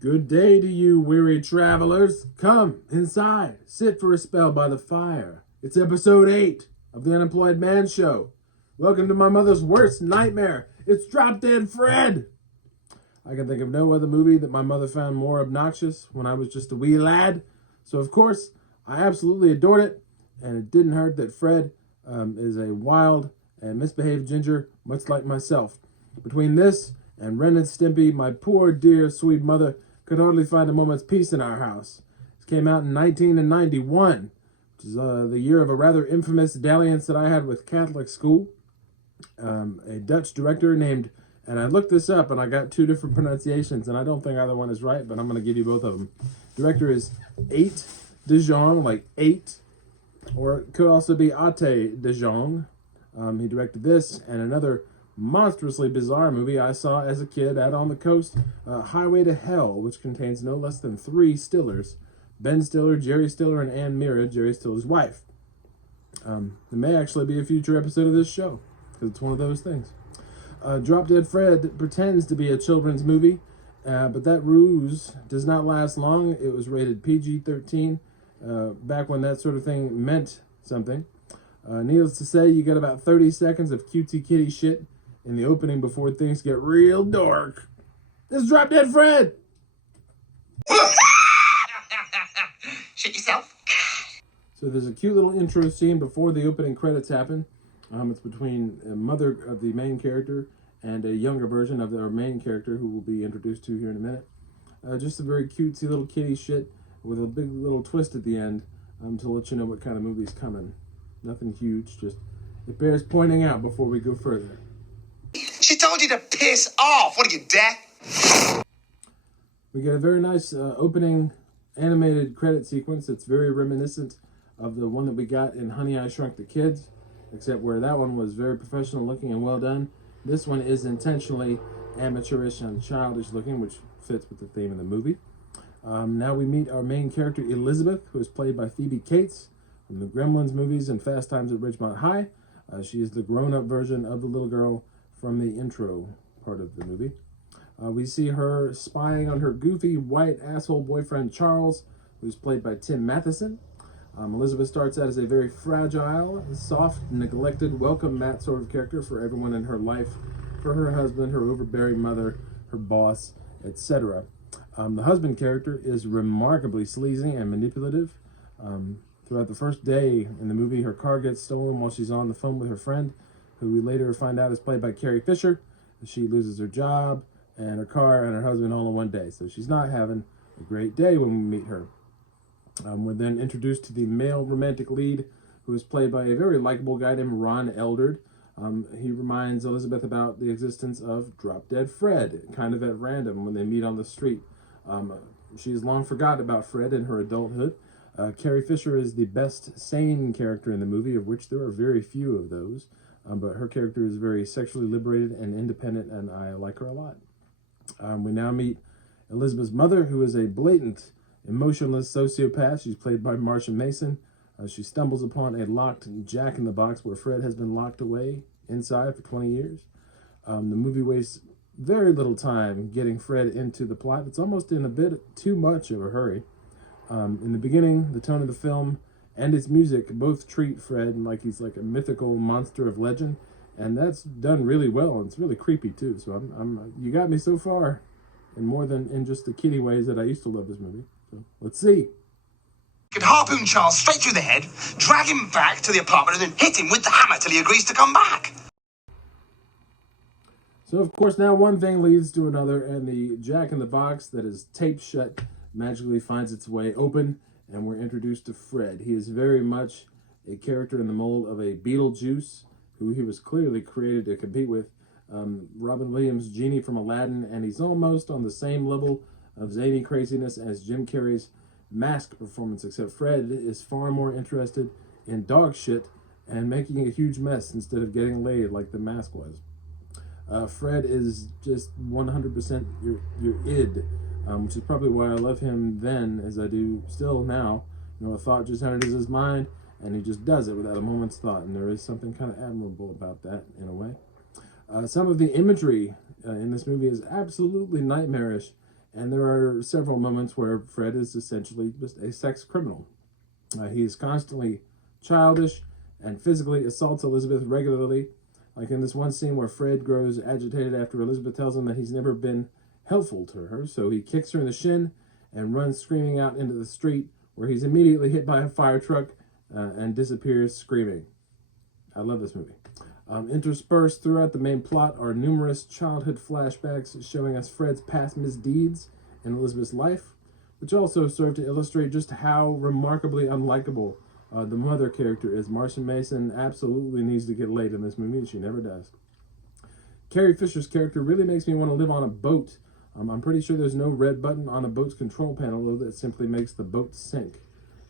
Good day to you, weary travelers. Come inside, sit for a spell by the fire. It's episode 8 of the Unemployed Man Show. Welcome to my mother's worst nightmare. It's Drop Dead Fred. I can think of no other movie that my mother found more obnoxious when I was just a wee lad. So, of course, I absolutely adored it, and it didn't hurt that Fred is a wild and misbehaved ginger, much like myself. Between this and Ren and Stimpy, my poor, dear, sweet mother could hardly find a moment's peace in our house. It came out in 1991, which is the year of a rather infamous dalliance that I had with Catholic school. A Dutch director named, and I looked this up and I got two different pronunciations, and I don't think either one is right, but I'm going to give you both of them. Director is Ate de Jong, like eight, or it could also be Ate de Jong. He directed this and another monstrously bizarre movie I saw as a kid out on the coast, Highway to Hell, which contains no less than 3 Stillers: Ben Stiller, Jerry Stiller, and Ann Mira, Jerry Stiller's wife. There may actually be a future episode of this show, because it's one of those things. Drop Dead Fred pretends to be a children's movie, but that ruse does not last long. It was rated PG-13, back when that sort of thing meant something. Needless to say, you get about 30 seconds of cutesy kitty shit in the opening before things get real dark. This is Drop Dead Fred! Shit yourself. So there's a cute little intro scene before the opening credits happen. It's between a mother of the main character and a younger version of our main character, who we'll be introduced to here in a minute. Just a very cutesy little kitty shit with a big little twist at the end, to let you know what kind of movie's coming. Nothing huge, just it bears pointing out before we go further. She told you to piss off. What are you, deaf? We get a very nice opening animated credit sequence. It's very reminiscent of the one that we got in Honey, I Shrunk the Kids, except where that one was very professional looking and well done. This one is intentionally amateurish and childish looking, which fits with the theme of the movie. Now we meet our main character, Elizabeth, who is played by Phoebe Cates from the Gremlins movies and Fast Times at Ridgemont High. She is the grown-up version of the little girl from the intro part of the movie. We see her spying on her goofy white asshole boyfriend Charles, who's played by Tim Matheson. Elizabeth starts out as a very fragile, soft, neglected, welcome mat sort of character for everyone in her life, for her husband, her overbearing mother, her boss, etc. The husband character is remarkably sleazy and manipulative. Throughout the first day in the movie, her car gets stolen while she's on the phone with her friend, who we later find out is played by Carrie Fisher. She loses her job and her car and her husband all in one day, so she's not having a great day when we meet her. We're then introduced to the male romantic lead, who is played by a very likable guy named Ron Eldard. He reminds Elizabeth about the existence of Drop Dead Fred, kind of at random when they meet on the street. She has long forgotten about Fred in her adulthood. Carrie Fisher is the best sane character in the movie, of which there are very few of those. But her character is very sexually liberated and independent, and I like her a lot. We now meet Elizabeth's mother, who is a blatant, emotionless sociopath. She's played by Marsha Mason. She stumbles upon a locked jack-in-the-box where Fred has been locked away inside for 20 years. The movie wastes very little time getting Fred into the plot. It's almost in a bit too much of a hurry. In the beginning, the tone of the film and its music both treat Fred like he's like a mythical monster of legend, and that's done really well, and it's really creepy too. So you got me so far, and more than in just the kiddie ways that I used to love this movie. So let's see. You could harpoon Charles straight through the head, drag him back to the apartment, and then hit him with the hammer till he agrees to come back. So of course now one thing leads to another, and the jack-in-the-box that is taped shut magically finds its way open, and we're introduced to Fred. He is very much a character in the mold of a Beetlejuice, who he was clearly created to compete with Robin Williams' Genie from Aladdin, and he's almost on the same level of zany craziness as Jim Carrey's Mask performance, except Fred is far more interested in dog shit and making a huge mess instead of getting laid like the Mask was. Fred is just 100% your id, which is probably why I love him then as I do still now. You know, a thought just enters his mind, and he just does it without a moment's thought, and there is something kind of admirable about that in a way. Some of the imagery in this movie is absolutely nightmarish And there are several moments where Fred is essentially just a sex criminal. He is constantly childish and physically assaults Elizabeth regularly. Like in this one scene where Fred grows agitated after Elizabeth tells him that he's never been helpful to her. So he kicks her in the shin and runs screaming out into the street, where he's immediately hit by a fire truck and disappears screaming. I love this movie. Interspersed throughout the main plot are numerous childhood flashbacks showing us Fred's past misdeeds in Elizabeth's life, which also serve to illustrate just how remarkably unlikable the mother character is. Marcia Mason absolutely needs to get laid in this movie, and she never does. Carrie Fisher's character really makes me want to live on a boat. I'm pretty sure there's no red button on a boat's control panel, though, that simply makes the boat sink.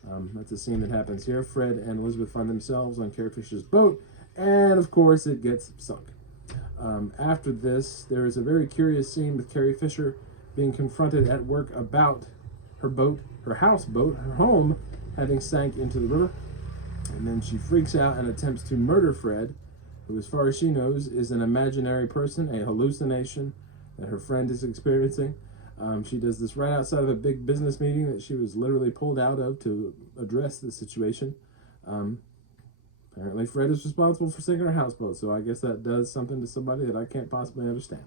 That's a scene that happens here. Fred and Elizabeth find themselves on Carrie Fisher's boat, and of course it gets sunk. After this, there is a very curious scene with Carrie Fisher being confronted at work about her boat, her houseboat, her home, having sank into the river. And then she freaks out and attempts to murder Fred, who, as far as she knows, is an imaginary person, a hallucination that her friend is experiencing. She does this right outside of a big business meeting that she was literally pulled out of to address the situation. Apparently Fred is responsible for sinking her houseboat, so I guess that does something to somebody that I can't possibly understand.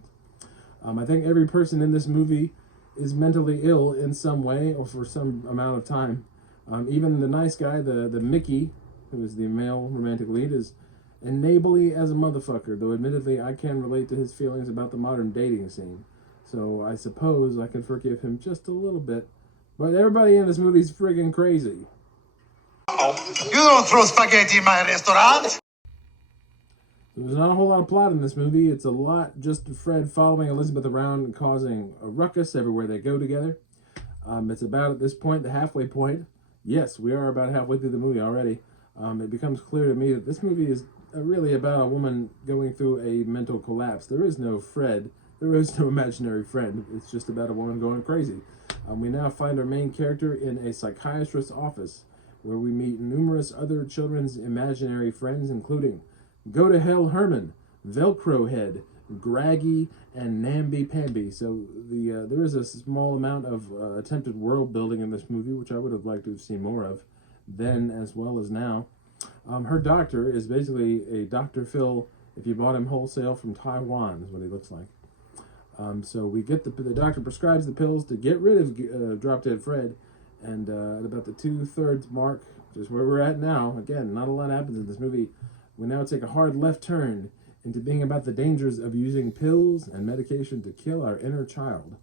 I think every person in this movie is mentally ill in some way or for some amount of time. Even the nice guy, the Mickey, who is the male romantic lead, is enably as a motherfucker, though admittedly I can relate to his feelings about the modern dating scene. So I suppose I can forgive him just a little bit. But everybody in this movie is friggin' crazy. You don't throw spaghetti in my restaurant. There's not a whole lot of plot in this movie. It's a lot just Fred following Elizabeth around and causing a ruckus everywhere they go together. It's about, at this point, the halfway point. Yes, we are about halfway through the movie already. It becomes clear to me that this movie is really about a woman going through a mental collapse. There is no Fred. There is no imaginary friend. It's just about a woman going crazy. We now find our main character in a psychiatrist's office, where we meet numerous other children's imaginary friends, including Go to Hell Herman, Velcro Head, Graggy, and Namby-Pamby. So there is a small amount of attempted world building in this movie, which I would have liked to have seen more of then as well as now. Her doctor is basically a Dr. Phil if you bought him wholesale from Taiwan, is what he looks like. So we get the doctor prescribes the pills to get rid of Drop Dead Fred, and at about the 2/3 mark, which is where we're at now, again, not a lot happens in this movie, we now take a hard left turn into being about the dangers of using pills and medication to kill our inner child.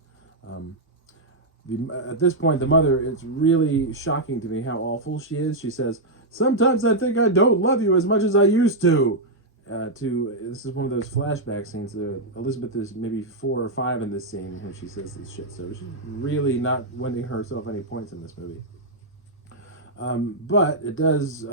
At this point, the mother, it's really shocking to me how awful she is. She says, "Sometimes I think I don't love you as much as I used to." This is one of those flashback scenes. Elizabeth is maybe 4 or 5 in this scene when she says this shit. So she's really not winning herself any points in this movie. But it does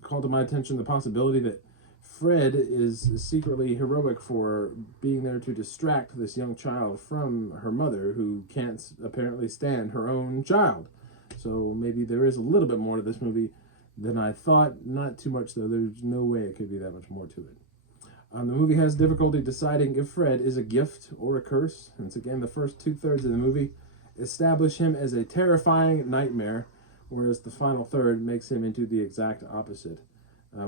call to my attention the possibility that Fred is secretly heroic for being there to distract this young child from her mother, who can't apparently stand her own child. So maybe there is a little bit more to this movie than I thought. Not too much, though. There's no way it could be that much more to it. The movie has difficulty deciding if Fred is a gift or a curse. Once again, the first 2/3 of the movie establish him as a terrifying nightmare, whereas the final third makes him into the exact opposite.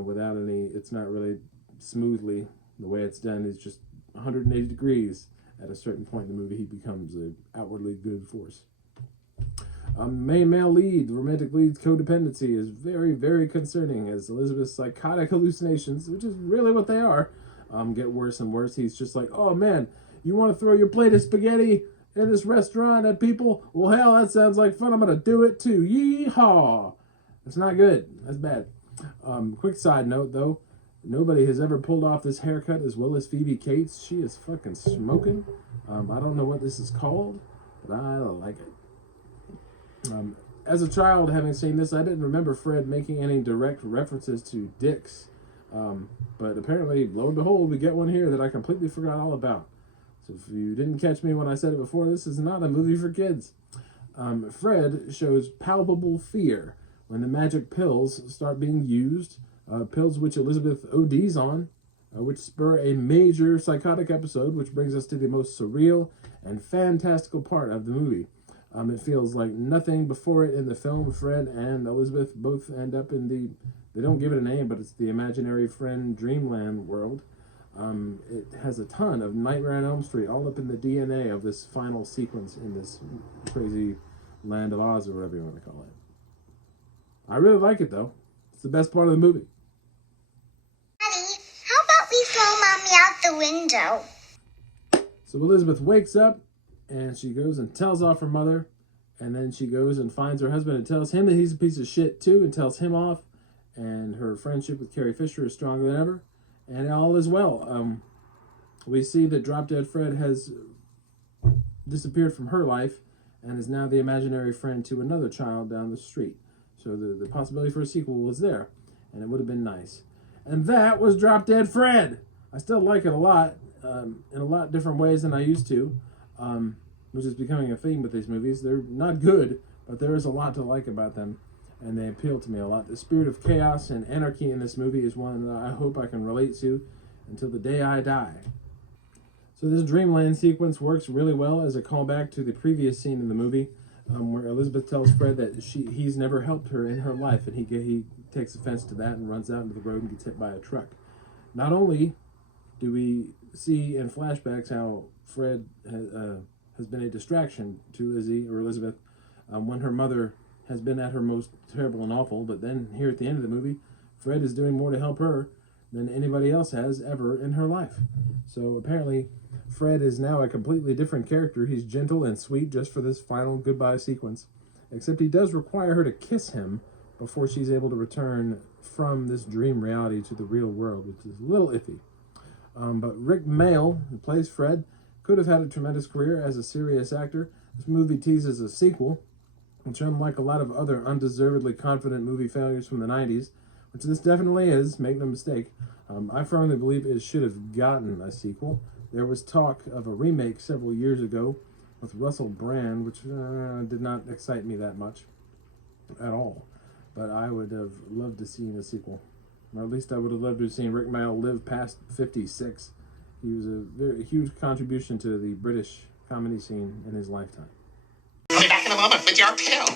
Without any, it's not really smoothly the way it's done. It's just 180 degrees. At a certain point in the movie, he becomes an outwardly good force. Main male lead, the romantic lead's codependency is very, very concerning as Elizabeth's psychotic hallucinations, which is really what they are, get worse and worse. He's just like, "Oh man, you want to throw your plate of spaghetti in this restaurant at people? Well, hell, that sounds like fun. I'm going to do it too. Yeehaw!" It's not good. That's bad. Quick side note, though. Nobody has ever pulled off this haircut as well as Phoebe Cates. She is fucking smoking. I don't know what this is called, but I like it. As a child, having seen this, I didn't remember Fred making any direct references to dicks. But apparently, lo and behold, we get one here that I completely forgot all about. So if you didn't catch me when I said it before, this is not a movie for kids. Fred shows palpable fear when the magic pills start being used, pills which Elizabeth ODs on, which spur a major psychotic episode, which brings us to the most surreal and fantastical part of the movie. It feels like nothing before it in the film. Fred and Elizabeth both end up in they don't give it a name, but it's the imaginary friend dreamland world. It has a ton of Nightmare on Elm Street all up in the DNA of this final sequence in this crazy land of Oz, or whatever you want to call it. I really like it, though. It's the best part of the movie. Daddy, how about we throw Mommy out the window? So Elizabeth wakes up, and she goes and tells off her mother, and then she goes and finds her husband and tells him that he's a piece of shit, too, and tells him off, and her friendship with Carrie Fisher is stronger than ever, and all is well. We see that Drop Dead Fred has disappeared from her life and is now the imaginary friend to another child down the street. So the possibility for a sequel was there, and it would have been nice. And that was Drop Dead Fred. I still like it a lot, in a lot different ways than I used to, which is becoming a theme with these movies. They're not good, but there is a lot to like about them, and they appeal to me a lot. The spirit of chaos and anarchy in this movie is one that I hope I can relate to until the day I die. So this dreamland sequence works really well as a callback to the previous scene in the movie, where Elizabeth tells Fred that he's never helped her in her life, and he takes offense to that and runs out into the road and gets hit by a truck. Not only do we see in flashbacks how Fred has been a distraction to Lizzie or Elizabeth when her mother has been at her most terrible and awful, but then here at the end of the movie, Fred is doing more to help her than anybody else has ever in her life. So apparently Fred is now a completely different character. He's gentle and sweet just for this final goodbye sequence, except he does require her to kiss him before she's able to return from this dream reality to the real world, which is a little iffy. But Rick Mayall, who plays Fred, could have had a tremendous career as a serious actor. This movie teases a sequel, which, unlike a lot of other undeservedly confident movie failures from the 90s, which this definitely is, make no mistake, I firmly believe it should have gotten a sequel. There was talk of a remake several years ago with Russell Brand, which did not excite me that much at all. But I would have loved to see a sequel. Or at least I would have loved to have seen Rick Mayall live past 56. He was a very huge contribution to the British comedy scene in his lifetime. I'll be back in a moment with your pill.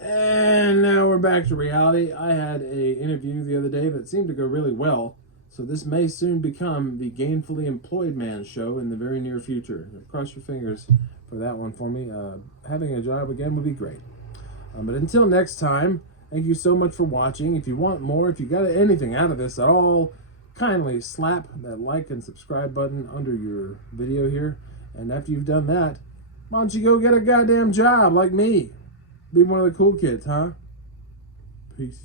And now we're back to reality. I had an interview the other day that seemed to go really well. So this may soon become the Gainfully Employed Man show in the very near future. Cross your fingers for that one for me. Having a job again would be great. But until next time, thank you so much for watching. If you want more, if you got anything out of this at all, kindly slap that like and subscribe button under your video here. And after you've done that, why don't you go get a goddamn job like me? Be one of the cool kids, huh? Peace.